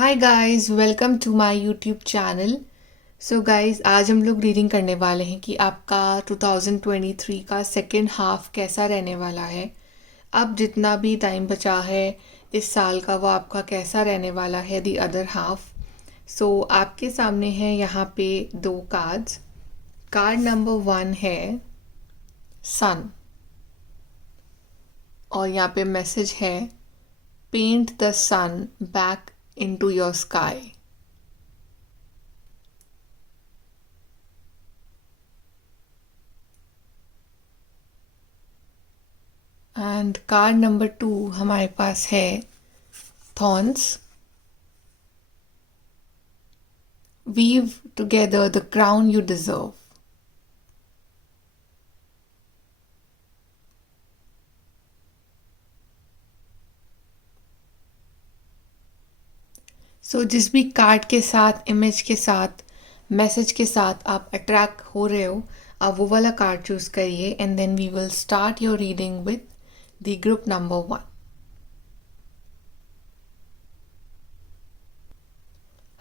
Hi guys, welcome to my YouTube channel. So guys, आज हम लोग रीडिंग करने वाले हैं कि आपका 2023 का सेकेंड हाफ कैसा रहने वाला है। अब जितना भी टाइम बचा है इस साल का, वो आपका कैसा रहने वाला है दी अदर हाफ। सो आपके सामने है यहाँ पे दो कार्ड्स। कार्ड नंबर 1 है सन और यहाँ पे मैसेज है paint the sun back into your sky. And card number 2 हमारे पास है thorns. Weave together the crown you deserve. So जिस भी कार्ड के साथ, इमेज के साथ, मैसेज के साथ आप अट्रैक्ट हो रहे हो, आप वो वाला कार्ड चूज करिए and then we will start your reading with the group number 1।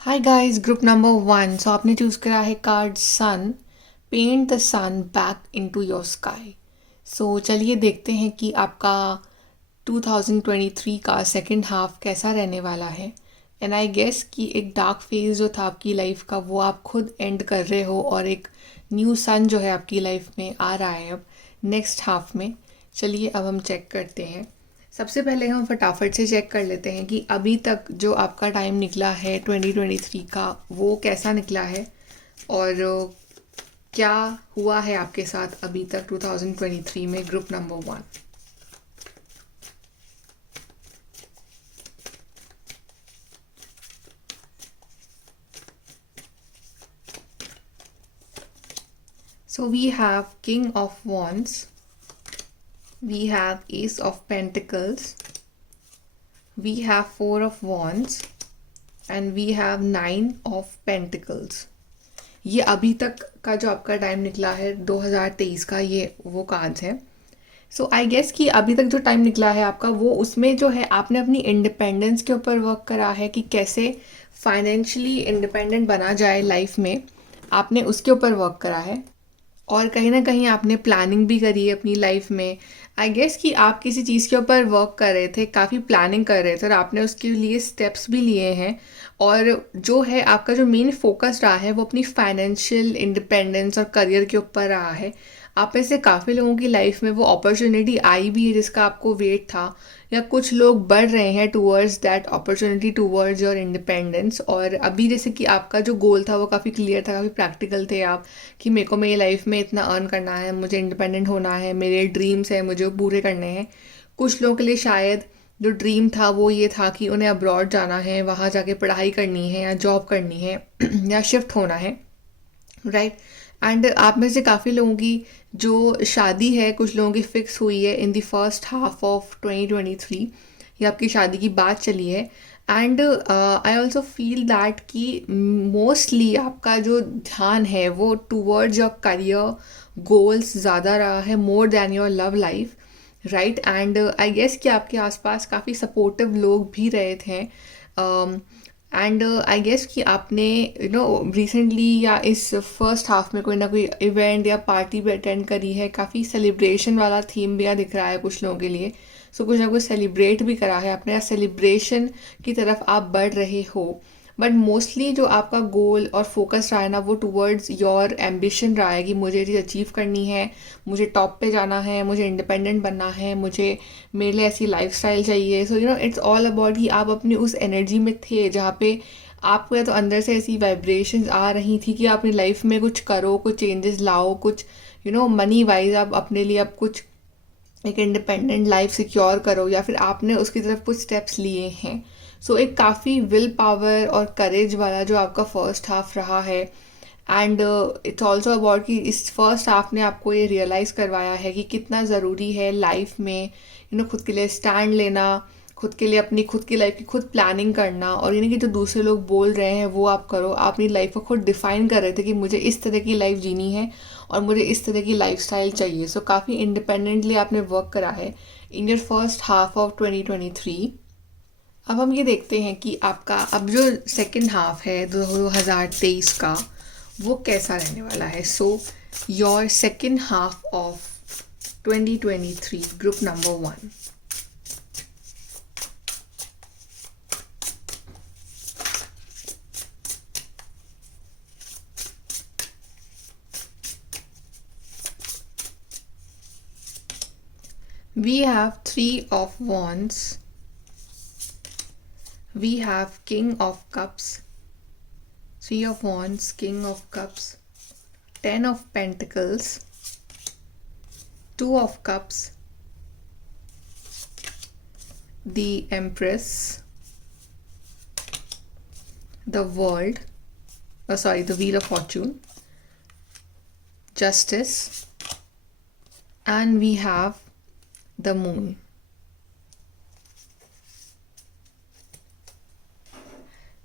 Hi guys, group number 1। So आपने चूज करा है card sun, paint the sun back into your sky. So चलिए देखते हैं कि आपका 2023 का सेकेंड हाफ कैसा रहने वाला है। एंड आई गेस कि एक डार्क फेज जो था आपकी लाइफ का, वो आप खुद एंड कर रहे हो और एक न्यू सन जो है आपकी लाइफ में आ रहा है अब नेक्स्ट हाफ में। चलिए अब हम चेक करते हैं। सबसे पहले हम फटाफट से चेक कर लेते हैं कि अभी तक जो आपका टाइम निकला है 2023 का, वो कैसा निकला है और क्या हुआ है आपके साथ अभी तक 2023 में group number 1। So we have King of Wands, we have Ace of Pentacles, we have Four of Wands and we have Nine of Pentacles। ये अभी तक का जो आपका टाइम निकला है 2023 का, ये वो कार्ड्स हैं। सो आई गेस कि अभी तक जो टाइम निकला है आपका, वो उसमें जो है आपने अपनी इंडिपेंडेंस के ऊपर वर्क करा है कि कैसे फाइनेंशियली इंडिपेंडेंट बना जाए लाइफ में, आपने उसके ऊपर वर्क करा है। और कहीं ना कहीं आपने प्लानिंग भी करी है अपनी लाइफ में। आई गेस कि आप किसी चीज़ के ऊपर वर्क कर रहे थे, काफ़ी प्लानिंग कर रहे थे और आपने उसके लिए स्टेप्स भी लिए हैं। और जो है आपका जो मेन फोकस रहा है वो अपनी फाइनेंशियल इंडिपेंडेंस और करियर के ऊपर रहा है। आप में से काफ़ी लोगों की लाइफ में वो अपॉर्चुनिटी आई भी है जिसका आपको वेट था, या कुछ लोग बढ़ रहे हैं towards that opportunity, towards your independence. और अभी जैसे कि आपका जो गोल था वो काफ़ी क्लियर था, काफ़ी प्रैक्टिकल थे आप, कि मेरे को मेरी लाइफ में इतना अर्न करना है, मुझे इंडिपेंडेंट होना है, मेरे ड्रीम्स हैं, मुझे वो पूरे करने हैं। कुछ लोगों के लिए शायद जो ड्रीम था वो ये था कि उन्हें अब्रॉड जाना है, वहाँ जाके पढ़ाई करनी है या जॉब करनी है या शिफ्ट होना है, राइट। एंड आप में से काफ़ी लोगों की जो शादी है, कुछ लोगों की फिक्स हुई है in the first half of 2023, ये आपकी शादी की बात चली है। And I also feel that कि मोस्टली आपका जो ध्यान है वो टूवर्ड्स योर करियर गोल्स ज़्यादा रहा है, more than your love life, right. And I guess कि आपके आसपास काफ़ी सपोर्टिव लोग भी रहे थे। एंड आई गेस कि आपने रिसेंटली या इस फर्स्ट हाफ में कोई ना कोई इवेंट या पार्टी भी अटेंड करी है। काफ़ी सेलिब्रेशन वाला थीम भी यहाँ दिख रहा है कुछ लोगों के लिए। सो कुछ ना कुछ सेलिब्रेट भी करा है आपने, या सेलिब्रेशन की तरफ आप बढ़ रहे हो। बट मोस्टली जो आपका गोल और फोकस रहा है ना, वो टूवर्ड्स योर एम्बिशन रहा है कि मुझे ये चीज़ अचीव करनी है, मुझे टॉप पे जाना है, मुझे इंडिपेंडेंट बनना है, मुझे मेरे लिए ऐसी लाइफस्टाइल चाहिए। सो इट्स ऑल अबाउट कि आप अपनी उस एनर्जी में थे जहाँ पे आपको या तो अंदर से ऐसी वाइब्रेशंस आ रही थी कि आप अपनी लाइफ में कुछ करो, कुछ चेंजेस लाओ, कुछ मनी वाइज आप अपने लिए आप कुछ एक इंडिपेंडेंट लाइफ सिक्योर करो, या फिर आपने उसकी तरफ कुछ स्टेप्स लिए हैं। सो एक काफ़ी विल पावर और करेज वाला जो आपका फर्स्ट हाफ रहा है। एंड इट्स ऑल्सो अबाउट कि इस फर्स्ट हाफ ने आपको ये रियलाइज़ करवाया है कि कितना ज़रूरी है लाइफ में खुद के लिए स्टैंड लेना, खुद के लिए अपनी खुद की लाइफ की खुद प्लानिंग करना। और कि जो दूसरे लोग बोल रहे हैं वो आप करो। आप अपनी लाइफ को खुद डिफाइन कर रहे थे कि मुझे इस तरह की लाइफ जीनी है और मुझे इस तरह की लाइफस्टाइल चाहिए। सो काफ़ी इंडिपेंडेंटली आपने वर्क करा है in your first half of 2023। अब हम ये देखते हैं कि आपका अब जो सेकंड हाफ है 2023 का वो कैसा रहने वाला है. So your second half of 2023 group number 1. We have 3 of Wands. We have King of Cups. 3 of Wands, King of Cups, 10 of Pentacles, 2 of Cups, the Empress, the World, the Wheel of Fortune, Justice, and we have the Moon.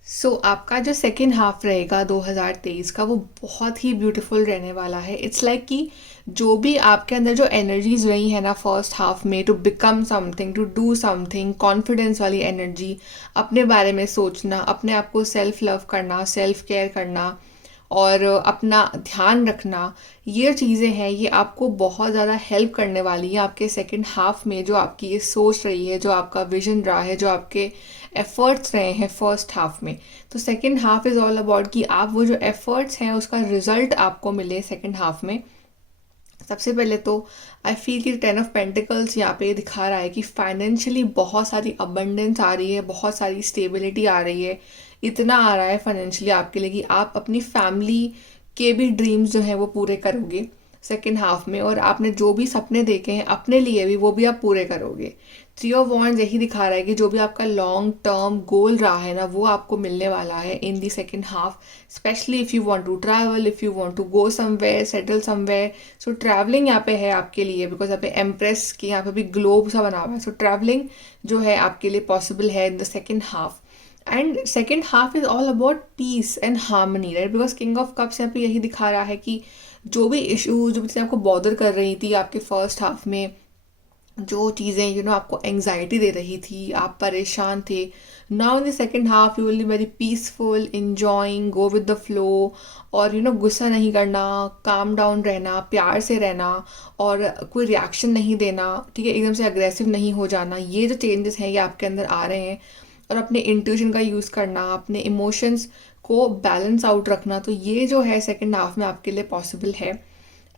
सो आपका जो second half रहेगा 2023 का वो बहुत ही beautiful रहने वाला है. It's like कि जो भी आपके अंदर जो एनर्जीज रही है ना फर्स्ट हाफ में, to become something, to do something, confidence वाली एनर्जी, अपने बारे में सोचना, अपने आप को सेल्फ लव करना, सेल्फ केयर करना और अपना ध्यान रखना, ये चीज़ें हैं ये आपको बहुत ज़्यादा हेल्प करने वाली है आपके सेकंड हाफ में. जो आपकी ये सोच रही है, जो आपका विजन रहा है, जो आपके एफर्ट्स रहे हैं फर्स्ट हाफ में, तो second half is all about कि आप वो जो एफर्ट्स हैं उसका रिजल्ट आपको मिले सेकंड हाफ में. सबसे पहले तो आई फील कि 10 ऑफ पेंटिकल्स यहाँ पे दिखा रहा है कि फाइनेंशियली बहुत सारी अबंडेंस आ रही है, बहुत सारी स्टेबिलिटी आ रही है. इतना आ रहा है फाइनेंशियली आपके लिए कि आप अपनी फैमिली के भी ड्रीम्स जो हैं वो पूरे करोगे सेकेंड हाफ में, और आपने जो भी सपने देखे हैं अपने लिए भी वो भी आप पूरे करोगे. 3 ऑफ वॉन्ड्स यही दिखा रहा है कि जो भी आपका लॉन्ग टर्म गोल रहा है ना वो आपको मिलने वाला है in the second half. Specially if you want to travel, if you want to go somewhere, settle somewhere. So travelling यहाँ पे है आपके लिए, बिकॉज यहाँ पे एम्प्रेस की यहाँ पे भी ग्लोब सा बना हुआ है. सो ट्रैवलिंग जो है आपके लिए पॉसिबल है इन the second half. And second half is all about piece and harmony, right? Because king of cups यहाँ पे यही दिखा रहा है कि जो भी इशू, जो भी चीज़ें आपको बॉदर कर रही थी आपके फर्स्ट हाफ में, जो चीज़ें आपको एंग्जाइटी दे रही थी, आप परेशान थे, now in the second half you will be very peaceful, enjoying, go with the flow, और गुस्सा नहीं करना, काम डाउन रहना, प्यार से रहना और कोई रिएक्शन नहीं देना, ठीक है, एकदम से अग्रेसिव नहीं हो जाना. ये जो चेंजेस हैं ये आपके अंदर आ रहे हैं. और अपने इंट्यूशन का यूज़ करना, अपने इमोशंस को बैलेंस आउट रखना, तो ये जो है सेकेंड हाफ में आपके लिए पॉसिबल है.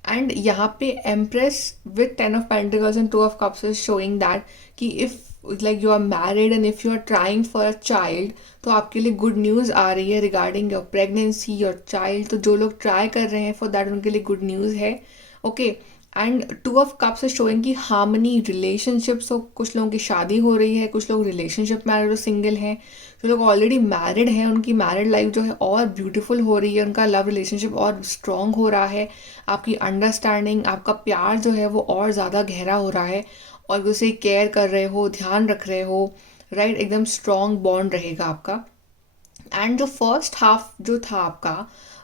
एंड यहाँ पे empress with 10 of pentacles and 2 of cups is showing that कि if like you are married and if you are trying for a child, तो आपके लिए गुड न्यूज़ आ रही है regarding your pregnancy, your child. तो जो लोग ट्राई कर रहे हैं फॉर दैट उनके लिए गुड न्यूज़ है. Okay. And 2 of cups is showing की हार्मनी रिलेशनशिप्स. तो कुछ लोगों की शादी हो रही है, कुछ लोग रिलेशनशिप में जो सिंगल हैं, जो लोग ऑलरेडी मैरिड हैं उनकी मैरिड लाइफ जो है और ब्यूटीफुल हो रही है, उनका लव रिलेशनशिप और स्ट्रॉन्ग हो रहा है, आपकी अंडरस्टैंडिंग, आपका प्यार जो है वो और ज़्यादा गहरा हो रहा है, और उसे केयर कर रहे हो, ध्यान रख रहे हो, राइट? एकदम स्ट्रॉन्ग बॉन्ड रहेगा आपका. एंड जो फर्स्ट हाफ जो था आपका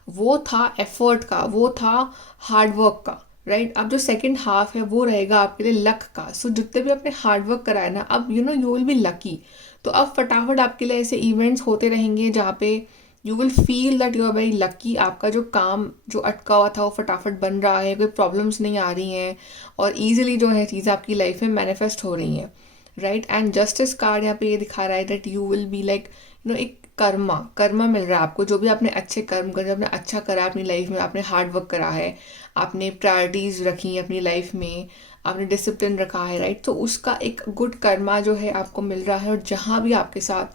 वो था एफर्ट का, वो था हार्डवर्क का, राइट? अब जो सेकंड हाफ है वो रहेगा आपके लिए लक का. सो जितने भी आपने हार्डवर्क कराया ना, अब यू विल बी लकी. तो अब फटाफट आपके लिए ऐसे इवेंट्स होते रहेंगे जहाँ पे you will feel that you are very lucky. आपका जो काम जो अटका हुआ था वो फटाफट बन रहा है, कोई प्रॉब्लम्स नहीं आ रही हैं, और ईजिली जो है चीज़ें आपकी लाइफ में मैनिफेस्ट हो रही हैं, राइट? एंड जस्टिस कार्ड यहाँ पे ये दिखा रहा है that you will be like एक कर्मा मिल रहा है आपको. जो भी आपने अच्छे कर्म करे, आपने अच्छा करा अपनी लाइफ में, आपने हार्ड वर्क करा है, आपने प्रायोरिटीज़ रखी हैं अपनी लाइफ में, आपने डिसिप्लिन रखा है, राइट? तो उसका एक गुड कर्मा जो है आपको मिल रहा है. और जहाँ भी आपके साथ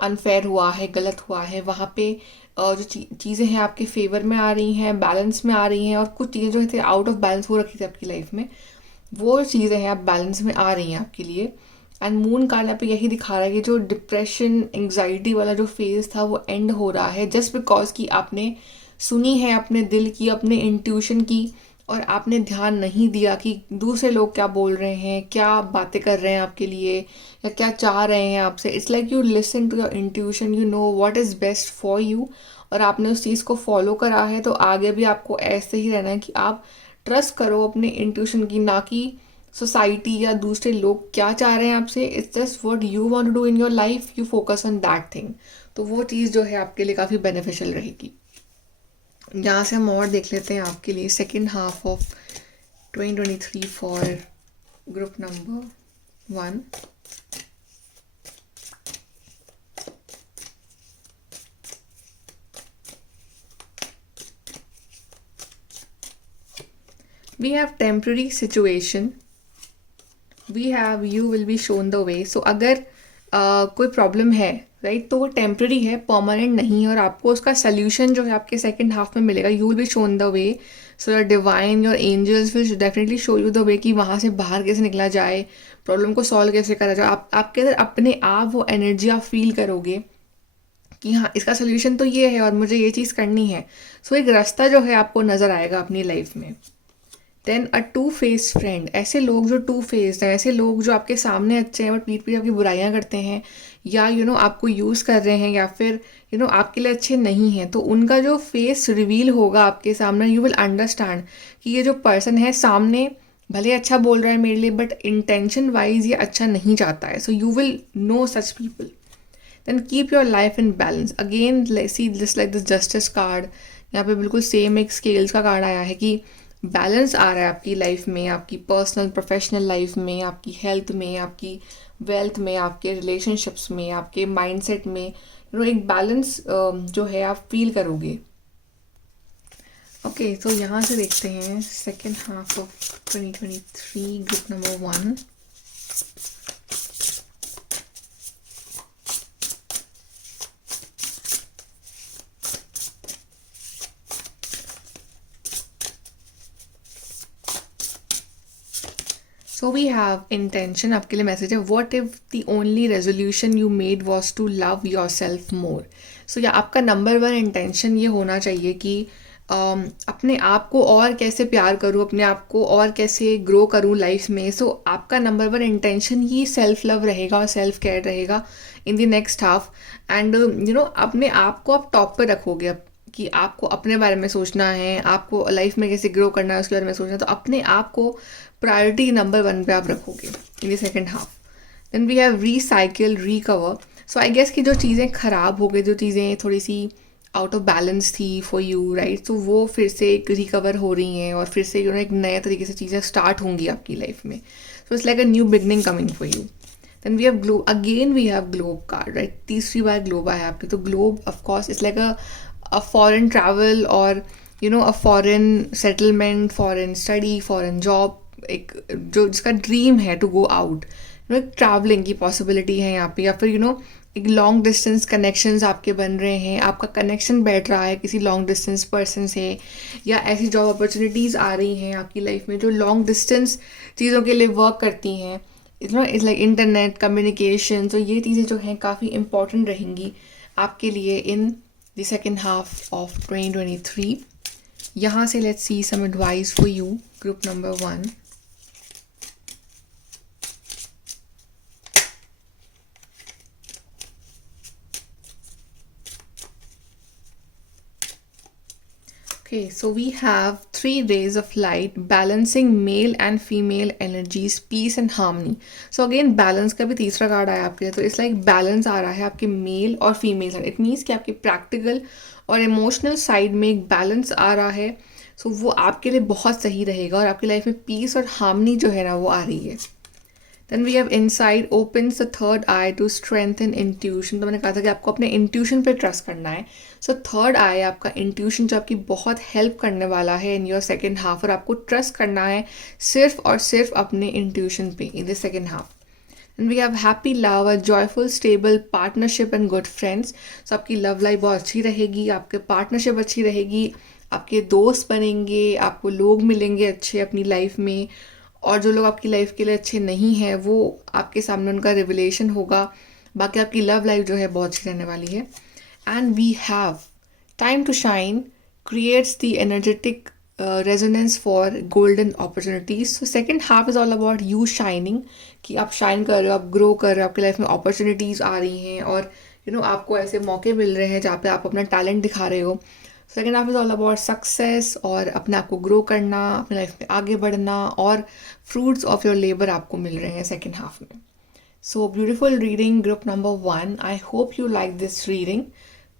अनफेयर हुआ है, गलत हुआ है, वहाँ पे जो चीज़ें हैं आपके फेवर में आ रही हैं, बैलेंस में आ रही हैं, और कुछ चीज़ें जो थे आउट ऑफ बैलेंस वो रखी थी आपकी लाइफ में, वो चीज़ें हैं आप बैलेंस में आ रही हैं आपके लिए. एंड मून कार्ड यहाँ पे यही दिखा रहा है कि जो डिप्रेशन, एंग्जाइटी वाला जो फेज था वो एंड हो रहा है, जस्ट बिकॉज कि आपने सुनी है अपने दिल की, अपने इंट्यूशन की, और आपने ध्यान नहीं दिया कि दूसरे लोग क्या बोल रहे हैं, क्या बातें कर रहे हैं आपके लिए, या क्या चाह रहे हैं आपसे. It's like you listen to your intuition, you know what is best for you, और आपने उस चीज़ को फॉलो करा है. तो आगे भी आपको ऐसे ही रहना है कि आप ट्रस्ट करो अपने इंट्यूशन की, ना कि सोसाइटी या दूसरे लोग क्या चाह रहे हैं आपसे, it's just what you want to do in your life, you focus on that thing. तो वो चीज़ जो है आपके लिए काफ़ी बेनिफिशियल रहेगी। यहाँ से हम और देख लेते हैं आपके लिए second half of 2023 for group number 1। We have temporary situation, we have you will be shown the way। so अगर कोई प्रॉब्लम है राइट, तो वो टेम्प्रेरी है, परमानेंट नहीं है, और आपको उसका सोल्यूशन जो है आपके सेकंड हाफ में मिलेगा। You will be shown the way, so your divine, your angels will definitely show you the way कि वहाँ से बाहर कैसे निकला जाए, प्रॉब्लम को सॉल्व कैसे करा जाए। आपके अंदर अपने आप वो एनर्जी आप फील करोगे कि हाँ इसका सोल्यूशन तो ये है और मुझे ये चीज़ करनी है। सो एक रास्ता जो है आपको नज़र आएगा अपनी लाइफ में। Then a two face friend, ऐसे लोग जो टू फेस्ड हैं, ऐसे लोग जो आपके सामने अच्छे हैं बट पीठ पीछे आपकी बुराइयां करते हैं, या आपको यूज़ कर रहे हैं, या फिर आपके लिए अच्छे नहीं हैं, तो उनका जो फेस रिवील होगा आपके सामने, यू विल अंडरस्टैंड कि ये जो पर्सन है सामने भले अच्छा बोल रहा है मेरे लिए, बट इंटेंशन वाइज ये अच्छा नहीं चाहता है। So you will know such people. Then keep your life in balance. Again see this like this justice card, यहाँ पे बिल्कुल सेम एक स्केल्स का कार्ड आया है कि बैलेंस आ रहा है आपकी लाइफ में, आपकी पर्सनल प्रोफेशनल लाइफ में, आपकी हेल्थ में, आपकी वेल्थ में, आपके रिलेशनशिप्स में, आपके माइंडसेट में, एक बैलेंस जो है आप फील करोगे। ओके, तो यहाँ से देखते हैं second half of 2023 group number 1। So we have intention, आपके लिए मैसेज है, what if the only resolution you made was to love yourself more. So या आपका नंबर 1 इंटेंशन ये होना चाहिए कि अपने आप को और कैसे प्यार करूँ, अपने आप को और कैसे ग्रो करूँ लाइफ में। सो आपका नंबर 1 इंटेंशन ही सेल्फ लव रहेगा और सेल्फ केयर रहेगा in the next half. And अपने आप को आप टॉप पे रखोगे कि आपको अपने बारे में सोचना है, आपको लाइफ में कैसे ग्रो करना है उसके बारे में सोचना है, तो अपने आप को प्रायोरिटी नंबर 1 पे आप रखोगे in the second half. Then we have recycle, recover. So I guess कि जो चीज़ें ख़राब हो गई, जो चीज़ें थोड़ी सी आउट ऑफ बैलेंस थी फॉर यू राइट, तो वो फिर से एक रिकवर हो रही हैं और फिर से एक नए तरीके से चीज़ें स्टार्ट होंगी आपकी लाइफ में। So it's like a new beginning coming for you. Then we have globe, again we have globe card right, तीसरी बार ग्लोब आया आपके। तो globe of course it's like a foreign travel or a foreign settlement, foreign study, foreign job, एक जो जिसका dream है to go out, एक ट्रैवलिंग की पॉसिबिलिटी है यहाँ पे, या फिर एक लॉन्ग डिस्टेंस कनेक्शंस आपके बन रहे हैं, आपका कनेक्शन बैठ रहा है किसी लॉन्ग डिस्टेंस पर्सन से, या ऐसी जॉब अपॉर्चुनिटीज़ आ रही हैं आपकी लाइफ में जो लॉन्ग डिस्टेंस चीज़ों के लिए वर्क करती हैं। It's like internet communication. तो ये चीज़ें जो हैं काफ़ी इंपॉर्टेंट रहेंगी आपके लिए इन the second half of 2023. यहाँ से let's see some advice for you, group number 1. Okay, so we have 3 rays of light balancing male and female energies, peace and harmony. So again balance का भी तीसरा card आया आपके लिए, तो it's like balance आ रहा है आपके मेल और फीमेल साइड। इट मीन्स कि आपके प्रैक्टिकल और इमोशनल साइड में एक बैलेंस आ रहा है। सो वो आपके लिए बहुत सही रहेगा और आपकी लाइफ में पीस और हार्मनी जो है ना वो आ रही है। Then we have inside opens the third eye to strengthen intuition. तो मैंने कहा था कि आपको अपने इंट्यूशन पे ट्रस्ट करना है। सो थर्ड आई आपका इंट्यूशन जो आपकी बहुत हेल्प करने वाला है इन योर सेकेंड हाफ, और आपको ट्रस्ट करना है सिर्फ और सिर्फ अपने इंट्यूशन पे in the second half. And we have happy love, a joyful stable partnership and good friends. So आपकी लव लाइफ बहुत अच्छी रहेगी, आपके पार्टनरशिप अच्छी रहेगी, आपके दोस्त बनेंगे, आपको लोग मिलेंगे अच्छे अपनी लाइफ में, और जो लोग आपकी लाइफ के लिए अच्छे नहीं हैं वो आपके सामने उनका रिविलेशन होगा। बाकी आपकी लव लाइफ जो है बहुत अच्छी रहने वाली है। And we have time to shine creates the energetic resonance for golden opportunities. So second half is all about you shining, कि आप शाइन कर रहे हो, आप ग्रो कर रहे हो, आपकी लाइफ में अपॉर्चुनिटीज़ आ रही हैं और आपको ऐसे मौके मिल रहे हैं जहाँ पे आप अपना टैलेंट दिखा रहे हो। Second half is all about success और अपने आप को ग्रो करना, अपने लाइफ में आगे बढ़ना, और फ्रूट्स ऑफ योर लेबर आपको मिल रहे हैं सेकेंड हाफ में. So beautiful reading, group number 1. I hope you like this reading.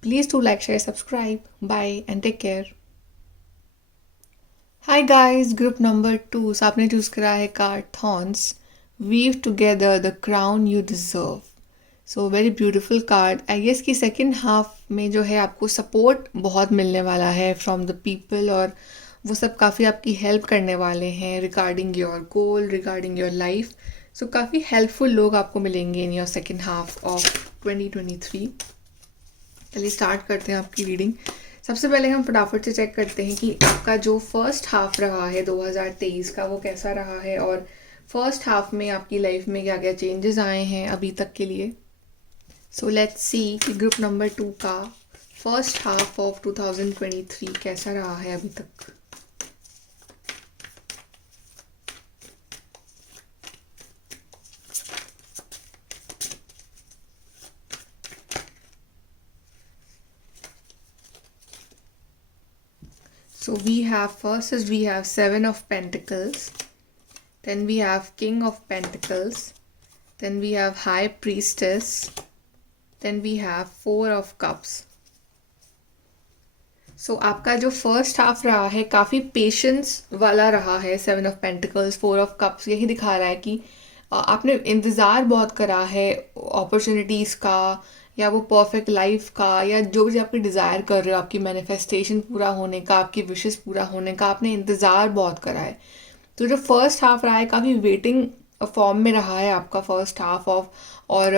Please do like, share, subscribe. Bye and take care. Hi guys, group number 2. So आपने choose करा है card thorns. Weave together the crown you deserve. So very beautiful card. I guess कि second half में जो है आपको support बहुत मिलने वाला है फ्रॉम द पीपल, और वो सब काफ़ी आपकी हेल्प करने वाले हैं regarding your goal, regarding your life. So काफ़ी हेल्पफुल लोग आपको मिलेंगे in your second half of 2023. चलिए स्टार्ट करते हैं आपकी रीडिंग. सबसे पहले हम फटाफट से चेक करते हैं कि आपका जो फर्स्ट हाफ रहा है 2023 का वो कैसा रहा है, और फर्स्ट हाफ में आपकी लाइफ में क्या क्या चेंजेस आए हैं अभी तक के लिए. सो लेट्स सी कि ग्रुप नंबर 2 का फर्स्ट हाफ ऑफ 2023 कैसा रहा है अभी तक. So we have, first is we have 7 of Pentacles, then we have King of Pentacles, then we have High Priestess, then we have 4 of Cups. So आपका जो first half रहा है काफ़ी पेशेंस वाला रहा है. 7 ऑफ पेंटिकल्स, 4 ऑफ कप्स यही दिखा रहा है कि आपने इंतज़ार बहुत करा है अपॉर्चुनिटीज़ का, या वो परफेक्ट लाइफ का, या जो भी आपकी डिज़ायर कर रहे हो, आपकी मैनिफेस्टेशन पूरा होने का, आपकी विशेस पूरा होने का, आपने इंतज़ार बहुत करा है. तो जो फर्स्ट हाफ रहा है काफ़ी वेटिंग फॉर्म में रहा है आपका फर्स्ट हाफ ऑफ, और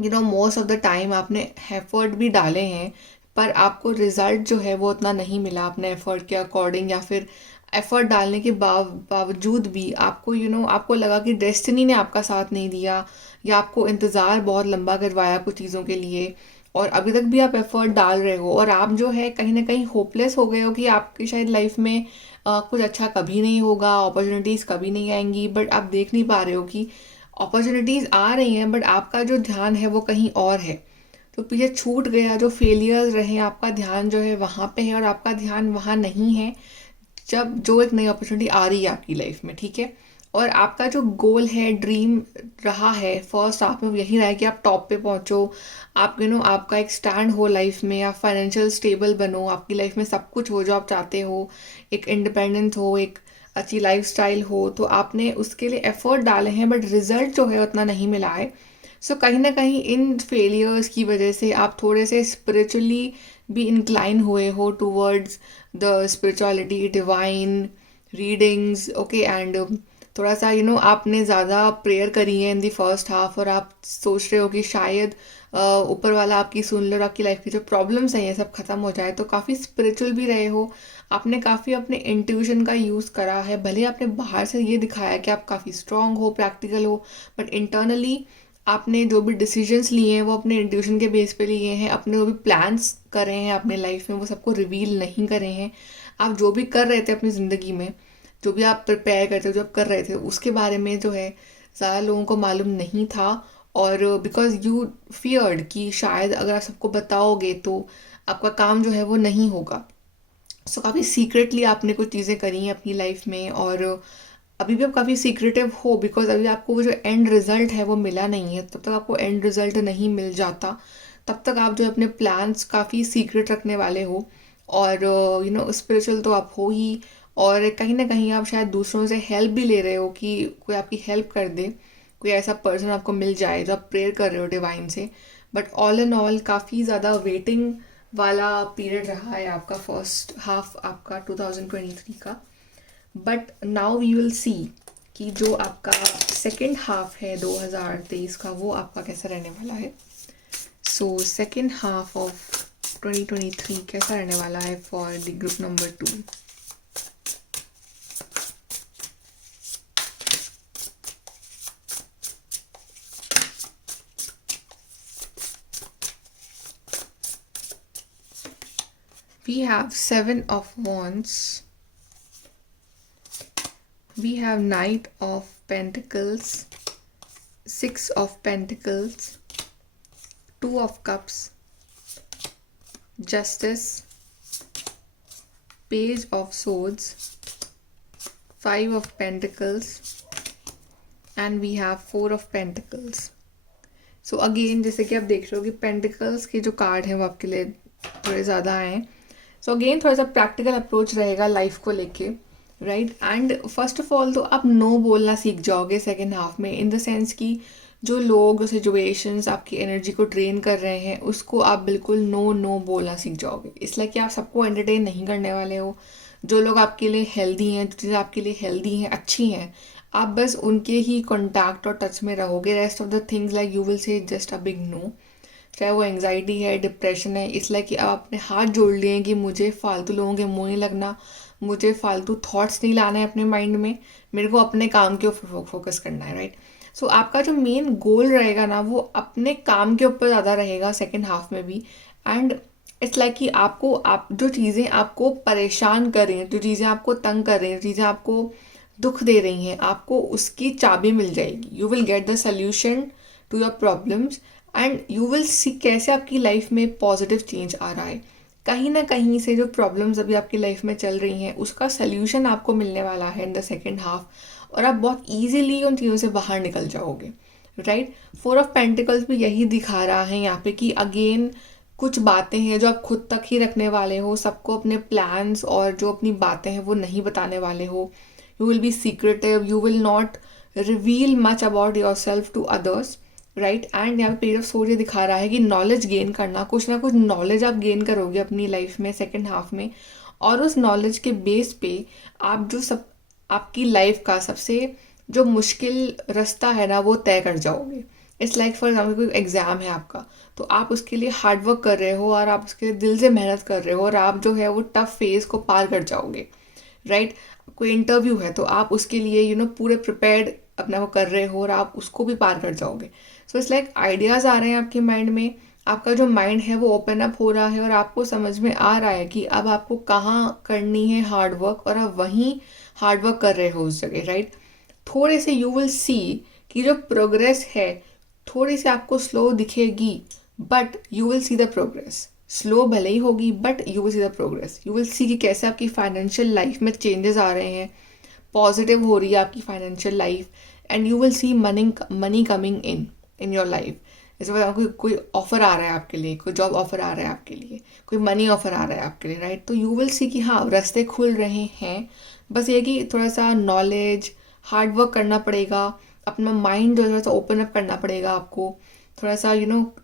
मोस्ट ऑफ द टाइम आपने एफर्ट भी डाले हैं, पर आपको रिज़ल्ट जो है वो उतना नहीं मिला अपने एफर्ट के अकॉर्डिंग, या फिर एफर्ट डालने के बावजूद भी आपको आपको लगा कि डेस्टिनी ने आपका साथ नहीं दिया, या आपको इंतज़ार बहुत लंबा करवाया कुछ चीज़ों के लिए, और अभी तक भी आप एफर्ट डाल रहे हो, और आप जो है कहीं ना कहीं होपलेस हो गए हो कि आपकी शायद लाइफ में कुछ अच्छा कभी नहीं होगा, अपॉर्चुनिटीज़ कभी नहीं आएंगी. बट आप देख नहीं पा रहे हो कि अपॉर्चुनिटीज़ आ रही हैं, बट आपका जो ध्यान है वो कहीं और है. तो पीछे छूट गया, जो फेलियर्स रहे, आपका ध्यान जो है वहाँ पे है, और आपका ध्यान वहाँ नहीं है जब जो एक नई अपॉर्चुनिटी आ रही है आपकी लाइफ में. ठीक है. और आपका जो गोल है, ड्रीम रहा है फर्स्ट हाफ में, यही रहा है कि आप टॉप पे पहुँचो, आप आपका एक स्टैंड हो लाइफ में, आप फाइनेंशियल स्टेबल बनो, आपकी लाइफ में सब कुछ हो जो आप चाहते हो, एक इंडिपेंडेंस हो, एक अच्छी लाइफस्टाइल हो. तो आपने उसके लिए एफर्ट डाले हैं, बट रिजल्ट जो है उतना नहीं मिला है. सो कहीं ना कहीं इन फेलियर्स की वजह से आप थोड़े से स्पिरिचुअली भी इंक्लाइन हुए हो towards the spirituality, divine readings, okay, and थोड़ा सा आपने ज़्यादा प्रेयर करी है इन दी फर्स्ट हाफ, और आप सोच रहे हो कि शायद ऊपर वाला आपकी सुन ले और आपकी लाइफ की जो प्रॉब्लम्स हैं ये सब ख़त्म हो जाए. तो काफ़ी स्पिरिचुअल भी रहे हो, आपने काफ़ी अपने इंट्यूशन का यूज़ करा है. भले आपने बाहर से ये दिखाया कि आप काफ़ी स्ट्रांग हो, प्रैक्टिकल हो, बट इंटरनली आपने जो भी डिसीजंस लिए हैं वो अपने इंट्यूशन के बेस पे लिए हैं. अपने जो भी प्लान्स करे हैं अपने लाइफ में वो सबको रिवील नहीं करे हैं. आप जो भी कर रहे थे अपनी ज़िंदगी में, जो भी आप प्रिपेयर करते हो, जो आप कर रहे थे, उसके बारे में जो है ज़्यादा लोगों को मालूम नहीं था, और बिकॉज यू फियर्ड कि शायद अगर आप सबको बताओगे तो आपका काम जो है वो नहीं होगा. सो काफ़ी सीक्रेटली आपने कुछ चीज़ें करी हैं अपनी लाइफ में, और अभी भी आप काफ़ी सीक्रेटिव हो, बिकॉज अभी आपको वो जो एंड रिज़ल्ट है वो मिला नहीं है. तब तक आपको एंड रिज़ल्ट नहीं मिल जाता, तब तक आप जो अपने प्लान्स काफ़ी सीक्रेट रखने वाले हो, और स्पिरिचुअल तो आप हो ही, और कहीं ना कहीं आप शायद दूसरों से हेल्प भी ले रहे हो कि कोई आपकी हेल्प कर दे, कोई ऐसा पर्सन आपको मिल जाए जो आप प्रेयर कर रहे हो डिवाइन से. बट ऑल इन ऑल काफ़ी ज़्यादा वेटिंग वाला पीरियड रहा है आपका फर्स्ट हाफ आपका 2023 का. But now we will see कि जो आपका सेकेंड हाफ है 2023 का वो आपका कैसा रहने वाला है. सो सेकेंड हाफ ऑफ 2023 कैसा रहने वाला है for the group number 2. We have 7 of Wands. We have Knight of Pentacles, 6 of Pentacles, 2 of Cups, Justice, Page of Swords, 5 of Pentacles, and we have 4 of Pentacles. So again, जैसे कि आप देख रहे हो कि पेंटिकल्स के जो card हैं वो आपके लिए थोड़े ज़्यादा आए हैं. सो अगेन थोड़ा सा प्रैक्टिकल अप्रोच रहेगा लाइफ को लेके, right. And first of all तो आप नो बोलना सीख जाओगे सेकेंड हाफ में, इन द सेंस कि जो लोग, जो सिचुएशंस आपकी एनर्जी को ड्रेन कर रहे हैं उसको आप बिल्कुल नो बोलना सीख जाओगे. इसलिए कि आप सबको एंटरटेन नहीं करने वाले हो. जो लोग आपके लिए हेल्दी हैं, जो चीज़ें आपके लिए हेल्दी हैं, अच्छी हैं, आप बस उनके ही कॉन्टैक्ट और टच में रहोगे. Rest of the things like you will say just a big no. चाहे वो एंग्जाइटी है, डिप्रेशन है, इसलिए कि आप अपने हाथ जोड़ लिए हैं कि मुझे फालतू लोगों के मुँह नहीं लगना, मुझे फालतू थॉट्स नहीं लाना है अपने माइंड में, मेरे को अपने काम के ऊपर फोकस करना है, राइट. सो आपका जो मेन गोल रहेगा ना वो अपने काम के ऊपर ज़्यादा रहेगा सेकेंड हाफ में भी. एंड इट्स लाइक कि आप जो चीज़ें आपको परेशान कर रही हैं, जो चीज़ें आपको तंग कर रही हैं, जो चीज़ें आपको दुख दे रही हैं, आपको उसकी चाबी मिल जाएगी. You will get the solution to your problems and you will see कैसे आपकी लाइफ में पॉजिटिव चेंज आ रहा है. कहीं ना कहीं से जो प्रॉब्लम्स अभी आपकी लाइफ में चल रही हैं उसका सल्यूशन आपको मिलने वाला है इन द सेकेंड हाफ, और आप बहुत ईजिली उन चीज़ों से बाहर निकल जाओगे, राइट. 4 ऑफ पेंटिकल्स भी यही दिखा रहा है यहाँ पे कि अगेन कुछ बातें हैं जो आप खुद तक ही रखने वाले हो, सबको अपने प्लान्स और जो अपनी बातें हैं वो नहीं बताने वाले हो. You will be secretive, you will not reveal much about yourself to others, right. And यहाँ पे पेज ऑफ सोर्ड ये दिखा रहा है कि नॉलेज गेन करना, कुछ ना कुछ नॉलेज आप गेन करोगे अपनी लाइफ में सेकेंड हाफ में, और उस नॉलेज के बेस पे आप जो सब आपकी लाइफ का सबसे जो मुश्किल रास्ता है ना वो तय कर जाओगे. इट्स लाइक फॉर एग्जाम्पल कोई एग्ज़ाम है आपका, तो आप उसके लिए हार्ड वर्क कर रहे हो और आप उसके लिए दिल से मेहनत कर रहे हो और आप जो है वो टफ फेज़ को पार कर जाओगे, राइट. कोई इंटरव्यू है तो आप उसके लिए पूरे प्रिपेयर्ड अपना वो कर रहे हो और आप उसको भी पार कर जाओगे. सो इट्स लाइक आइडियाज़ आ रहे हैं आपके माइंड में, आपका जो माइंड है वो ओपन अप हो रहा है और आपको समझ में आ रहा है कि अब आपको कहाँ करनी है हार्ड वर्क, और आप वहीं हार्ड वर्क कर रहे हो उस जगह, राइट. थोड़े से यू विल सी कि जो प्रोग्रेस है थोड़ी सी आपको स्लो दिखेगी, but you will see the progress. Slow भले ही होगी but you will see the progress. You will see कि कैसे आपकी फाइनेंशियल लाइफ में चेंजेस आ रहे हैं, पॉजिटिव हो रही है आपकी financial life, and you will C money coming in your life. जैसे बताओ कोई ऑफर आ रहा है आपके लिए, कोई जॉब ऑफर आ रहा है आपके लिए, कोई मनी ऑफर आ रहा है आपके लिए, राइट. तो यू विल सी कि हाँ रास्ते खुल रहे हैं, बस ये कि थोड़ा सा नॉलेज, हार्ड वर्क करना पड़ेगा, अपना माइंड जो थोड़ा सा ओपन अप करना पड़ेगा आपको, थोड़ा सा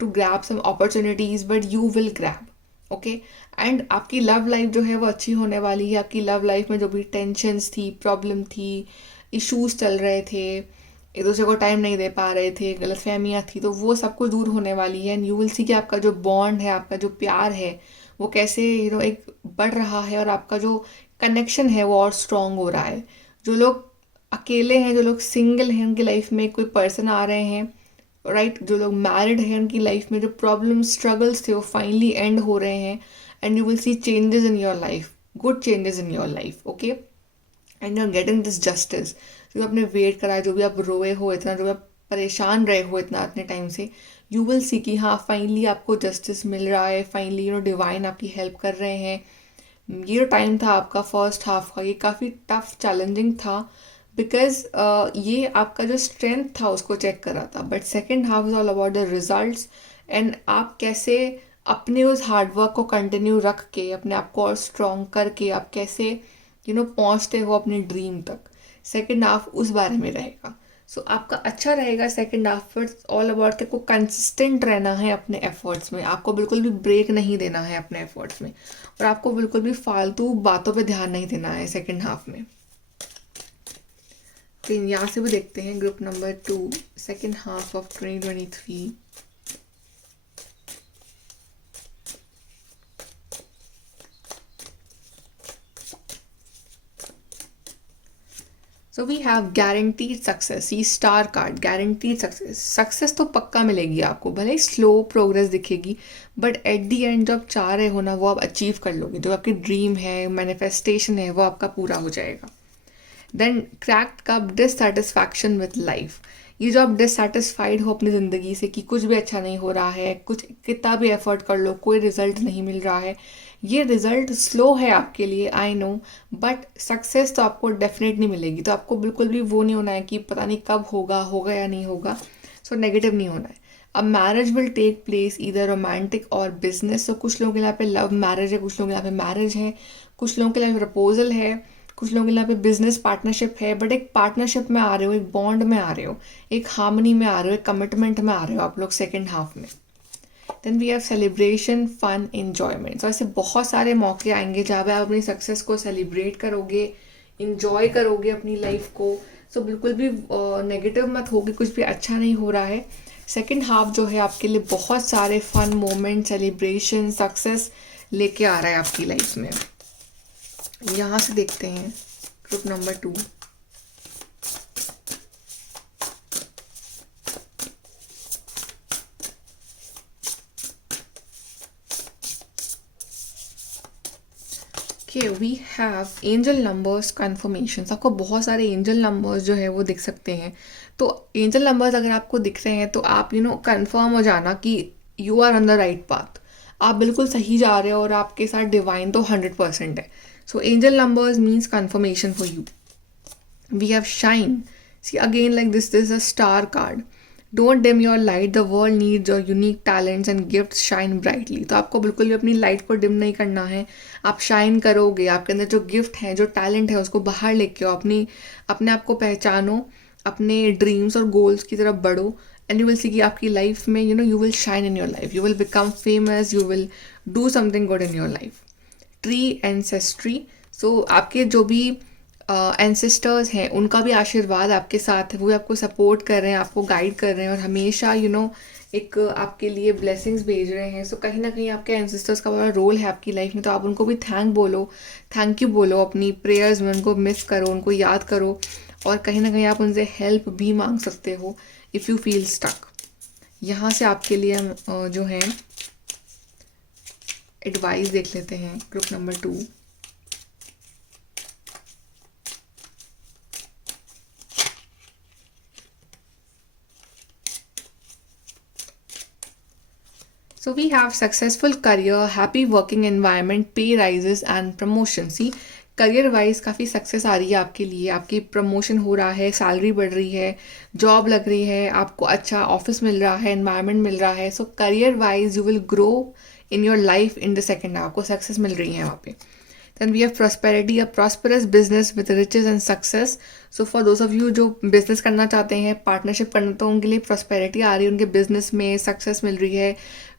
to grab some opportunities, but you will grab, okay. And आपकी लव लाइफ जो है वो अच्छी होने वाली है. आपकी लव लाइफ में जो भी टेंशन्स थी, प्रॉब्लम थी, इश्यूज चल रहे थे, एक दूसरे को टाइम नहीं दे पा रहे थे, गलतफहमियाँ थी, तो वो सब कुछ दूर होने वाली है. एंड यू विल सी कि आपका जो बॉन्ड है, आपका जो प्यार है वो कैसे एक बढ़ रहा है, और आपका जो कनेक्शन है वो और स्ट्रॉन्ग हो रहा है. जो लोग अकेले हैं, जो लोग सिंगल हैं, उनकी लाइफ में कोई पर्सन आ रहे हैं, राइट. जो लोग मैरिड हैं उनकी लाइफ में जो प्रॉब्लम स्ट्रगल्स थे वो फाइनली एंड हो रहे हैं, and you will see changes in your life, good changes in your life, okay. And you are getting this justice. जो आपने वेट करा, जो भी आप रोए हो इतना, जो भी आप परेशान रहे हो इतना इतने टाइम से, यू विल सी कि हाँ फाइनली आपको जस्टिस मिल रहा है, फाइनली डिवाइन आपकी हेल्प कर रहे हैं. ये जो टाइम था आपका फर्स्ट हाफ का, ये काफ़ी टफ चैलेंजिंग था, बिकॉज ये आपका जो स्ट्रेंथ था उसको चेक कर रहा था, but second half is all about the results, and आप कैसे अपने उस हार्डवर्क को कंटिन्यू रख के अपने आप को और स्ट्रॉन्ग करके आप कैसे पहुँचते हो अपने ड्रीम तक. सेकेंड हाफ उस बारे में रहेगा. सो आपका अच्छा रहेगा सेकेंड हाफ, पर ऑल अबाउट को कंसिस्टेंट रहना है अपने एफर्ट्स में, आपको बिल्कुल भी ब्रेक नहीं देना है अपने एफर्ट्स में, और आपको बिल्कुल भी फालतू बातों पे ध्यान नहीं देना है सेकेंड हाफ में. तो यहाँ से भी देखते हैं group number 2, second half of 2023. So we have guaranteed success. ये star card, guaranteed success. Success तो पक्का मिलेगी आपको, भले ही स्लो प्रोग्रेस दिखेगी, बट एट दी एंड जो आप चाह रहे हो ना वो आप अचीव कर लोगे. जो आपकी ड्रीम है, मैनिफेस्टेशन है, वो आपका पूरा हो जाएगा. Then cracked cup, dissatisfaction with life. ये जो आप डिससेटिस्फाइड हो अपनी ज़िंदगी से कि कुछ भी अच्छा नहीं हो रहा है, कुछ कितना भी एफर्ट कर लो कोई रिजल्ट नहीं मिल रहा है, ये रिजल्ट स्लो है आपके लिए, आई नो, बट सक्सेस तो आपको डेफिनेटली मिलेगी। तो आपको बिल्कुल भी वो नहीं होना है कि पता नहीं कब होगा या नहीं होगा। सो नेगेटिव नहीं होना है। अब मैरिज विल टेक प्लेस इधर रोमांटिक और बिजनेस। तो कुछ लोगों के यहाँ पे लव मैरिज है, कुछ लोगों के यहाँ पे मैरिज है, कुछ लोगों के लिए प्रपोजल है, कुछ लोगों के यहाँ पे बिजनेस पार्टनरशिप है। बट एक पार्टनरशिप में आ रहे हो, एक बॉन्ड में आ रहे हो, एक हार्मनी में आ रहे हो, एक कमिटमेंट में आ रहे हो आप लोग सेकेंड हाफ में। Then we have celebration, fun, enjoyment. तो ऐसे बहुत सारे मौके आएंगे जहाँ पे आप अपनी सक्सेस को सेलिब्रेट करोगे, इंजॉय करोगे अपनी लाइफ को। सो बिल्कुल भी नेगेटिव मत हो कि कुछ भी अच्छा नहीं हो रहा है। सेकेंड हाफ जो है आपके लिए बहुत सारे फन मोमेंट, सेलिब्रेशन, सक्सेस लेके आ रहा है आपकी लाइफ में। यहाँ से देखते हैं group number 2। Okay, we have angel numbers confirmation. आपको बहुत सारे एंजल नंबर्स जो है वो दिख सकते हैं। तो एंजल नंबर्स अगर आपको दिख रहे हैं तो आप कंफर्म हो जाना कि you are on the right path, आप बिल्कुल सही जा रहे हो और आपके साथ डिवाइन तो 100% है। So angel numbers means confirmation for you. We have shine. See again like this is a star card. Don't dim your light, the world needs your unique talents and gifts shine brightly. तो आपको बिल्कुल भी अपनी light को dim नहीं करना है, आप शाइन करोगे। आपके अंदर जो गिफ्ट है, जो टैलेंट है, उसको बाहर लेके आओ, अपने आप को पहचानो, अपने ड्रीम्स और गोल्स की तरफ बढ़ो, एंड यू विल सी कि आपकी लाइफ में you will shine in your life, you will become famous, you will do something good in your life. Tree ancestry. So आपके जो भी एंसेस्टर्स हैं उनका भी आशीर्वाद आपके साथ है, वो आपको सपोर्ट कर रहे हैं, आपको गाइड कर रहे हैं और हमेशा एक आपके लिए ब्लेसिंग्स भेज रहे हैं। सो कहीं ना कहीं आपके एंसेस्टर्स का बड़ा रोल है आपकी लाइफ में। तो आप उनको भी थैंक यू बोलो अपनी प्रेयर्स में, उनको मिस करो, उनको याद करो, और कहीं ना कहीं आप उनसे हेल्प भी मांग सकते हो इफ़ यू फील स्टक। यहाँ से आपके लिए हम जो है एडवाइस देख लेते हैं group number 2। So we have successful career, happy working environment, pay rises and promotion. See, career wise काफ़ी सक्सेस आ रही है आपके लिए, आपकी प्रमोशन हो रहा है, सैलरी बढ़ रही है, जॉब लग रही है, आपको अच्छा ऑफिस मिल रहा है, एनवायरनमेंट मिल रहा है। So career wise you will grow in your life in the second half, आपको सक्सेस मिल रही है वहाँ पे। Then we have prosperity, a prosperous business with riches and success. So for those of you जो बिजनेस करना चाहते हैं, पार्टनरशिप करना, तो उनके लिए प्रॉस्पेरिटी आ रही है, उनके बिजनेस में सक्सेस मिल रही है,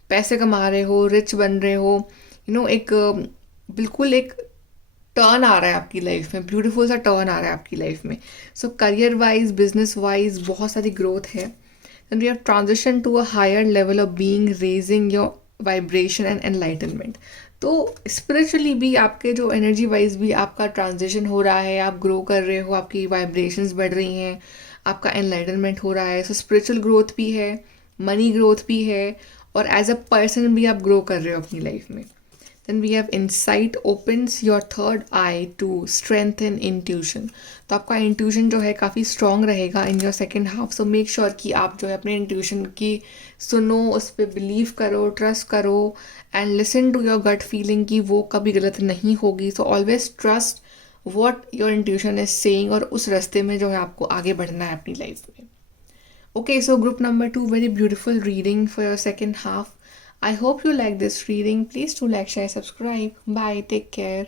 पैसे कमा रहे हो, रिच बन रहे हो, एक बिल्कुल एक टर्न आ रहा है आपकी लाइफ में, ब्यूटीफुल सा टर्न आ रहा है आपकी लाइफ में। So career wise, business wise बहुत सारी ग्रोथ है। Then we have transition to a higher level of being, raising your vibration and enlightenment. तो स्पिरिचुअली भी आपके जो एनर्जी वाइज भी आपका ट्रांजिशन हो रहा है, आप ग्रो कर रहे हो, आपकी वाइब्रेशंस बढ़ रही हैं, आपका एनलाइटनमेंट हो रहा है। सो स्पिरिचुअल ग्रोथ भी है, मनी ग्रोथ भी है, और एज अ पर्सन भी आप ग्रो कर रहे हो अपनी लाइफ में। Then we have insight, opens your third eye to strengthen intuition. तो आपका इंट्यूशन जो है काफ़ी स्ट्रॉन्ग रहेगा in your second half. So make sure कि आप जो है अपने इंट्यूशन की सुनो, उस पर बिलीव करो, ट्रस्ट करो, and listen to your gut feeling कि वो कभी गलत नहीं होगी। So always trust what your intuition is saying, और उस रास्ते में जो है आपको आगे बढ़ना है अपनी लाइफ में। Okay, so group number 2, very beautiful reading for your second half. I hope you like this reading. Please do like, share, subscribe. Bye. Take care.